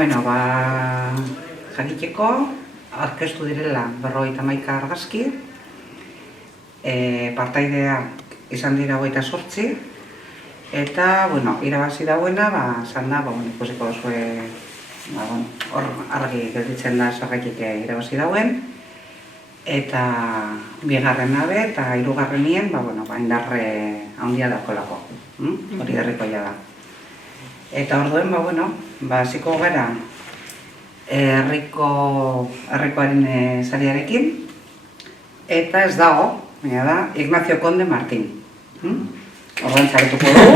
Bueno, jakiteko, aurkeztu direla 51 argazki, partaideak izan dira 28, eta, bueno, irabazi dauena, zan da, ikusiko duzue, hor argi gelditzen da zergatik irabazi dauen, eta bigarren abe eta hirugarrenien, indarre handia dakolako, hori herrikoia da. Eta orduen, hasiko gara herrikoaren sariarekin, eta ez dago, baina da, Ignacio Conde Martín. Orduan txartuko dugu,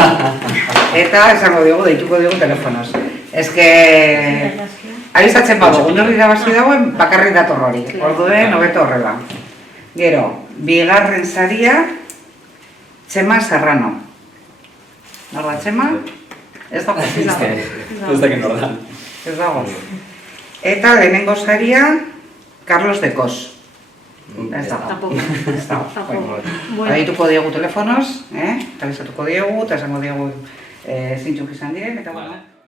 eta esango diogu, deituko diogu telefonoz. Ez que, abizatzen badugu, norri irabazi dagoen, bakarrik dator hori, orduen, hobeto horrela. Gero, bigarren saria, Txema Serrano. Norda, Txema? Ez dago, ez dago. Ez dakit norda. Ez dago. Eta lehenengo saria, Carlos de Cos. Ez dago. Ez dago. Adituko diegu telefonoz, eta bizatuko diegu, eta esango diegu zintxuk izan diren, eta bueno.